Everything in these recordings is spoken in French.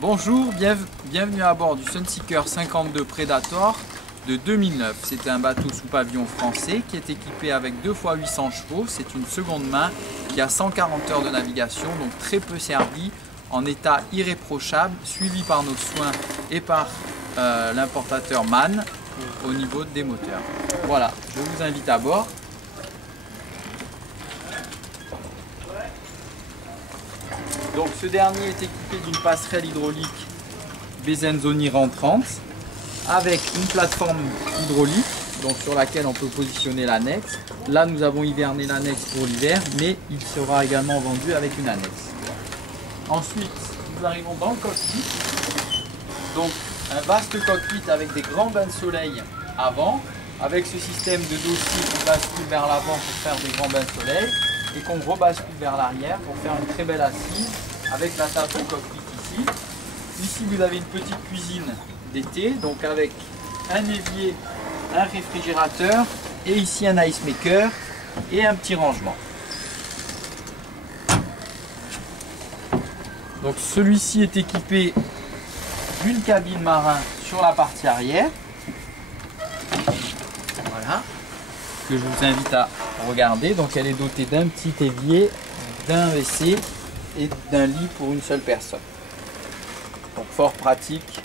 Bonjour, bienvenue à bord du Sunseeker 52 Predator de 2009. C'est un bateau sous pavillon français qui est équipé avec 2 fois 800 chevaux. C'est une seconde main qui a 140 heures de navigation, donc très peu servi, en état irréprochable, suivi par nos soins et par l'importateur MAN au niveau des moteurs. Voilà, je vous invite à bord. Donc ce dernier est équipé d'une passerelle hydraulique Bezenzoni rentrante avec une plateforme hydraulique donc sur laquelle on peut positionner l'annexe. Là nous avons hiverné l'annexe pour l'hiver, mais il sera également vendu avec une annexe. Ensuite nous arrivons dans le cockpit. Donc un vaste cockpit avec des grands bains de soleil avant, avec ce système de dossier qu'on bascule vers l'avant pour faire des grands bains de soleil et qu'on rebascule vers l'arrière pour faire une très belle assise avec la table de cockpit ici. Ici vous avez une petite cuisine d'été, donc avec un évier, un réfrigérateur et ici un ice maker et un petit rangement. Donc celui-ci est équipé d'une cabine marin sur la partie arrière. Voilà, que je vous invite à regarder. Donc elle est dotée d'un petit évier, d'un WC et d'un lit pour une seule personne. Donc fort pratique.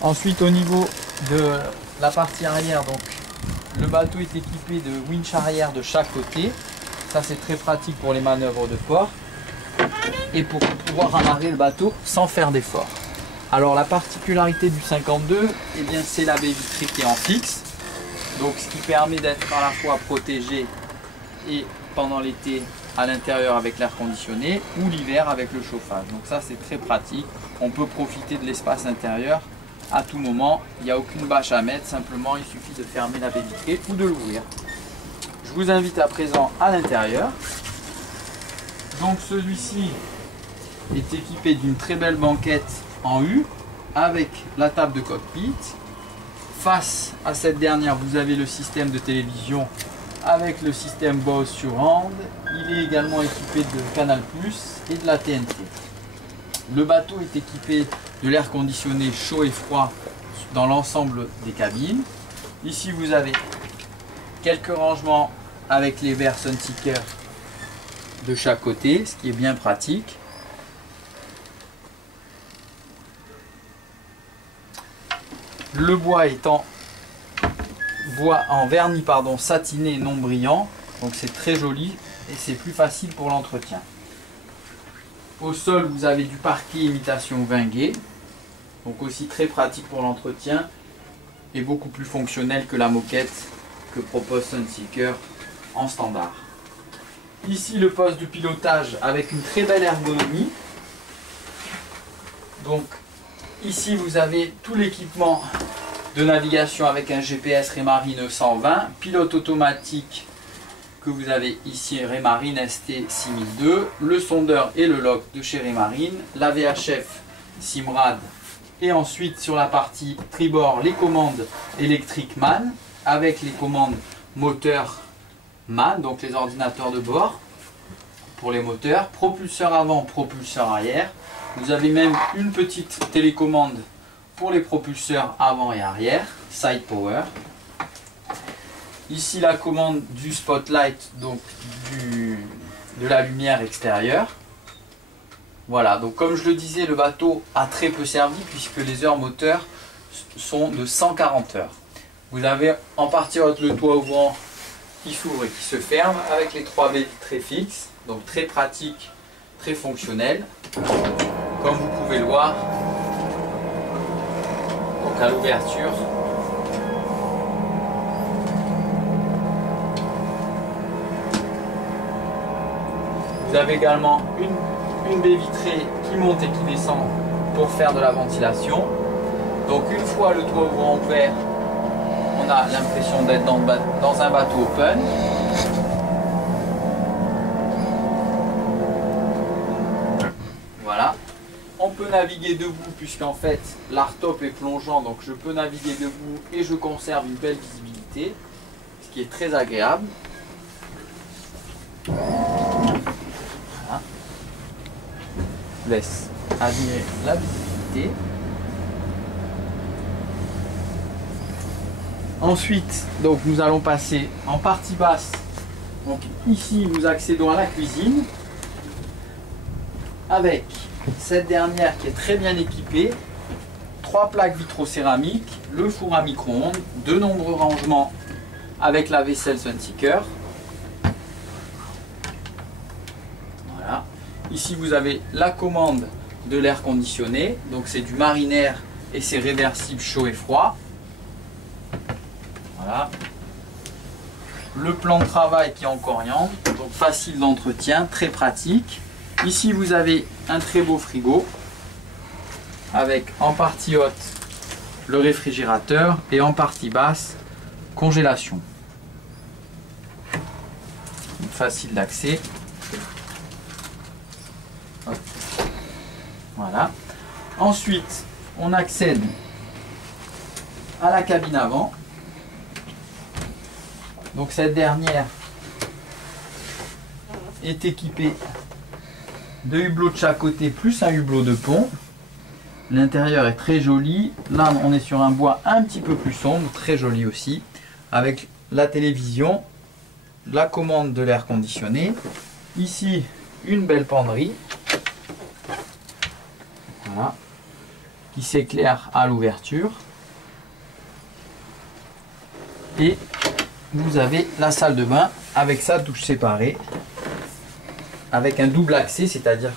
Ensuite au niveau de la partie arrière, donc le bateau est équipé de winch arrière de chaque côté. Ça c'est très pratique pour les manœuvres de port et pour pouvoir amarrer le bateau sans faire d'effort. Alors la particularité du 52, eh bien c'est la baie vitrée qui est en fixe. Donc ce qui permet d'être à la fois protégé et pendant l'été à l'intérieur avec l'air conditionné ou l'hiver avec le chauffage. Donc ça c'est très pratique. On peut profiter de l'espace intérieur à tout moment. Il n'y a aucune bâche à mettre, simplement il suffit de fermer la baie vitrée ou de l'ouvrir. Je vous invite à présent à l'intérieur. Donc celui-ci est équipé d'une très belle banquette en U avec la table de cockpit. Face à cette dernière, vous avez le système de télévision avec le système Bose Surround. Il est également équipé de Canal+ et de la TNT. Le bateau est équipé de l'air conditionné chaud et froid dans l'ensemble des cabines. Ici, vous avez quelques rangements avec les verres Sunseeker de chaque côté, ce qui est bien pratique. Le bois est en vernis satiné non brillant, donc c'est très joli et c'est plus facile pour l'entretien. Au sol vous avez du parquet imitation Wingate, donc aussi très pratique pour l'entretien et beaucoup plus fonctionnel que la moquette que propose Sunseeker en standard. Ici le poste de pilotage avec une très belle ergonomie. Donc ici vous avez tout l'équipement de navigation avec un GPS Raymarine 920, pilote automatique que vous avez ici Raymarine ST6002, le sondeur et le lock de chez Raymarine, la VHF Simrad et ensuite sur la partie tribord les commandes électriques MAN avec les commandes moteur MAN, donc les ordinateurs de bord pour les moteurs, propulseur avant, propulseur arrière. Vous avez même une petite télécommande pour les propulseurs avant et arrière, side power. Ici la commande du spotlight, donc de la lumière extérieure. Voilà, donc comme je le disais, le bateau a très peu servi puisque les heures moteurs sont de 140 heures. Vous avez en partie haute le toit ouvrant qui s'ouvre et qui se ferme avec les 3 baies vitrées fixes, donc très pratique, très fonctionnel. Comme vous pouvez le voir, donc à l'ouverture, vous avez également une baie vitrée qui monte et qui descend pour faire de la ventilation. Donc une fois le toit ouvrant ouvert, on a l'impression d'être dans un bateau open. Voilà. On peut naviguer debout puisqu'en fait l'hardtop est plongeant, donc je peux naviguer debout et je conserve une belle visibilité, ce qui est très agréable. Voilà. vous laisse admirer la visibilité. Ensuite, donc nous allons passer en partie basse. Donc ici, nous accédons à la cuisine avec cette dernière qui est très bien équipée. 3 plaques vitrocéramiques, le four à micro-ondes, de nombreux rangements avec la vaisselle Sunseeker. Voilà. Ici, vous avez la commande de l'air conditionné. Donc c'est du Marinair et c'est réversible chaud et froid. Voilà. Le plan de travail qui est en coriandre, donc facile d'entretien, très pratique. Ici vous avez un très beau frigo avec en partie haute le réfrigérateur et en partie basse congélation. Donc, facile d'accès. Voilà. Ensuite on accède à la cabine avant. Donc cette dernière est équipée de hublots de chaque côté plus un hublot de pont. L'intérieur est très joli. Là on est sur un bois un petit peu plus sombre, très joli aussi, avec la télévision, la commande de l'air conditionné. Ici une belle penderie, voilà, qui s'éclaire à l'ouverture. Et vous avez la salle de bain avec sa douche séparée, avec un double accès, c'est-à-dire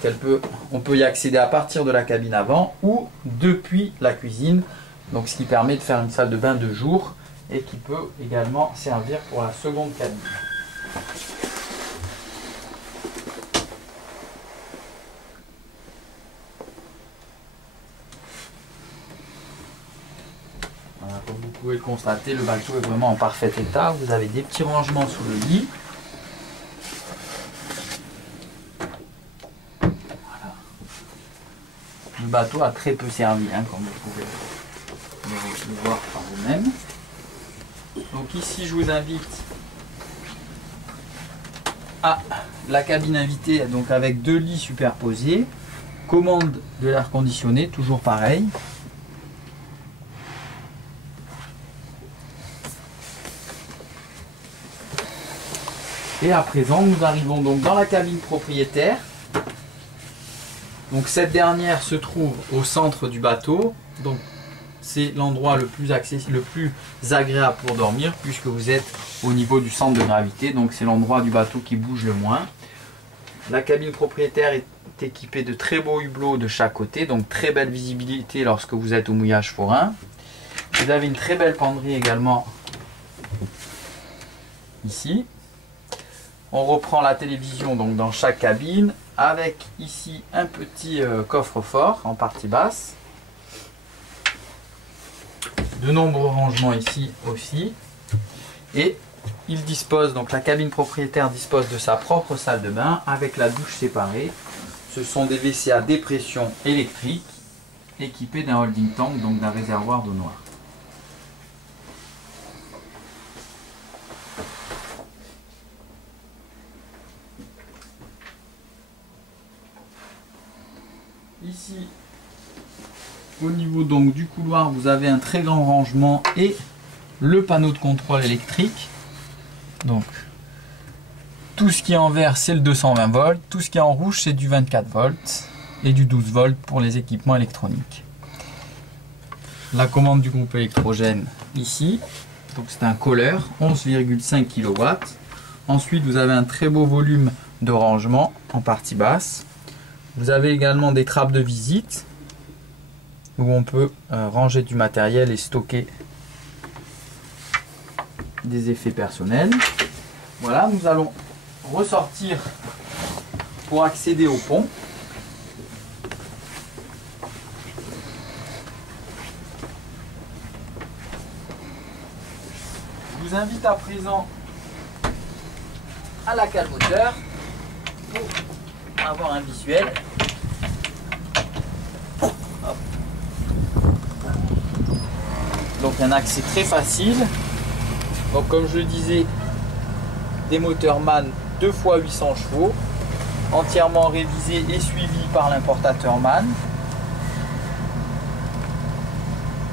on peut y accéder à partir de la cabine avant ou depuis la cuisine. Donc ce qui permet de faire une salle de bain de jour et qui peut également servir pour la seconde cabine. Voilà, comme vous pouvez le constater, le bateau est vraiment en parfait état. Vous avez des petits rangements sous le lit. Voilà. Le bateau a très peu servi, hein, comme vous pouvez le voir par vous-même. Donc ici, je vous invite à la cabine invitée, donc avec 2 lits superposés, commande de l'air conditionné, toujours pareil. Et à présent, nous arrivons donc dans la cabine propriétaire. Donc cette dernière se trouve au centre du bateau. Donc c'est l'endroit le plus accessible, le plus agréable pour dormir, puisque vous êtes au niveau du centre de gravité. Donc c'est l'endroit du bateau qui bouge le moins. La cabine propriétaire est équipée de très beaux hublots de chaque côté. Donc très belle visibilité lorsque vous êtes au mouillage forain. Vous avez une très belle penderie également ici. On reprend la télévision donc dans chaque cabine avec ici un petit coffre-fort en partie basse. De nombreux rangements ici aussi. Et il dispose, donc la cabine propriétaire dispose de sa propre salle de bain avec la douche séparée. Ce sont des WC à dépression électrique équipés d'un holding tank, donc d'un réservoir d'eau noire. Ici, au niveau donc du couloir, vous avez un très grand rangement et le panneau de contrôle électrique. Donc, tout ce qui est en vert, c'est le 220 volts. Tout ce qui est en rouge, c'est du 24 volts et du 12 volts pour les équipements électroniques. La commande du groupe électrogène ici. Donc, c'est un Kohler 11,5 kW. Ensuite, vous avez un très beau volume de rangement en partie basse. Vous avez également des trappes de visite où on peut ranger du matériel et stocker des effets personnels. Voilà, nous allons ressortir pour accéder au pont. Je vous invite à présent à la cale moteur pour avoir un visuel. Donc un accès très facile. Donc comme je le disais, des moteurs MAN 2 x 800 chevaux entièrement révisé et suivi par l'importateur MAN.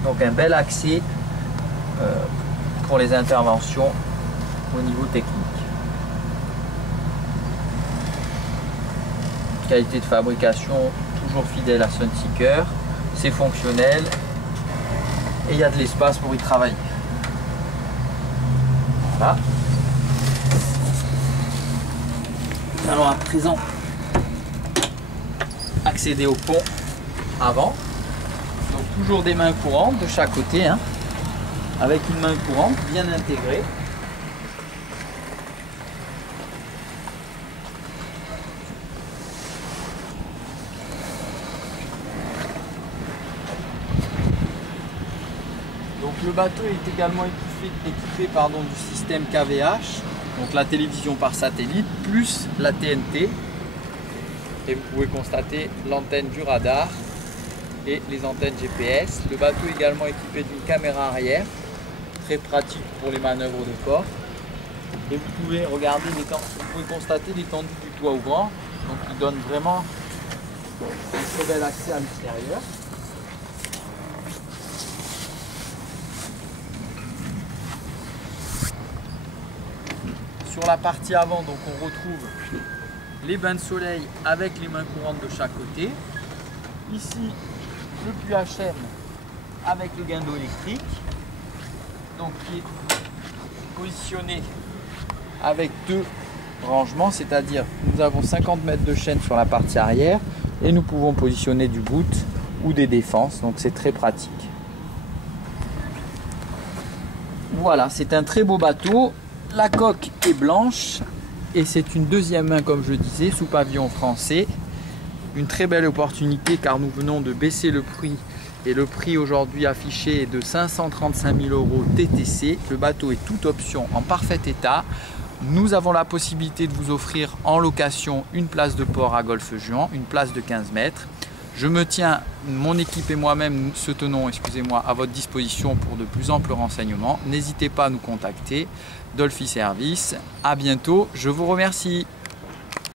Donc un bel accès pour les interventions au niveau technique. Qualité de fabrication toujours fidèle à Sunseeker, c'est fonctionnel et il y a de l'espace pour y travailler. Voilà. Nous allons à présent accéder au pont avant. Donc toujours des mains courantes de chaque côté, hein, avec une main courante bien intégrée. Donc le bateau est également équipé du système KVH, donc la télévision par satellite, plus la TNT. Et vous pouvez constater l'antenne du radar et les antennes GPS. Le bateau est également équipé d'une caméra arrière, très pratique pour les manœuvres de port. Et vous pouvez regarder, vous pouvez constater l'étendue du toit ouvrant, donc il donne vraiment un très bel accès à l'extérieur. Sur la partie avant, donc on retrouve les bains de soleil avec les mains courantes de chaque côté. Ici, le puits à chaîne avec le guindeau électrique, donc qui est positionné avec deux rangements, c'est-à-dire nous avons 50 mètres de chaîne sur la partie arrière et nous pouvons positionner du boot ou des défenses, donc c'est très pratique. Voilà, c'est un très beau bateau. La coque est blanche et c'est une deuxième main, comme je disais, sous pavillon français. Une très belle opportunité car nous venons de baisser le prix et le prix aujourd'hui affiché est de 535 000 € TTC. Le bateau est toute option en parfait état. Nous avons la possibilité de vous offrir en location une place de port à Golfe-Juan, une place de 15 mètres. Mon équipe et moi-même se tenons, à votre disposition pour de plus amples renseignements. N'hésitez pas à nous contacter. Dolphy Service. À bientôt. Je vous remercie.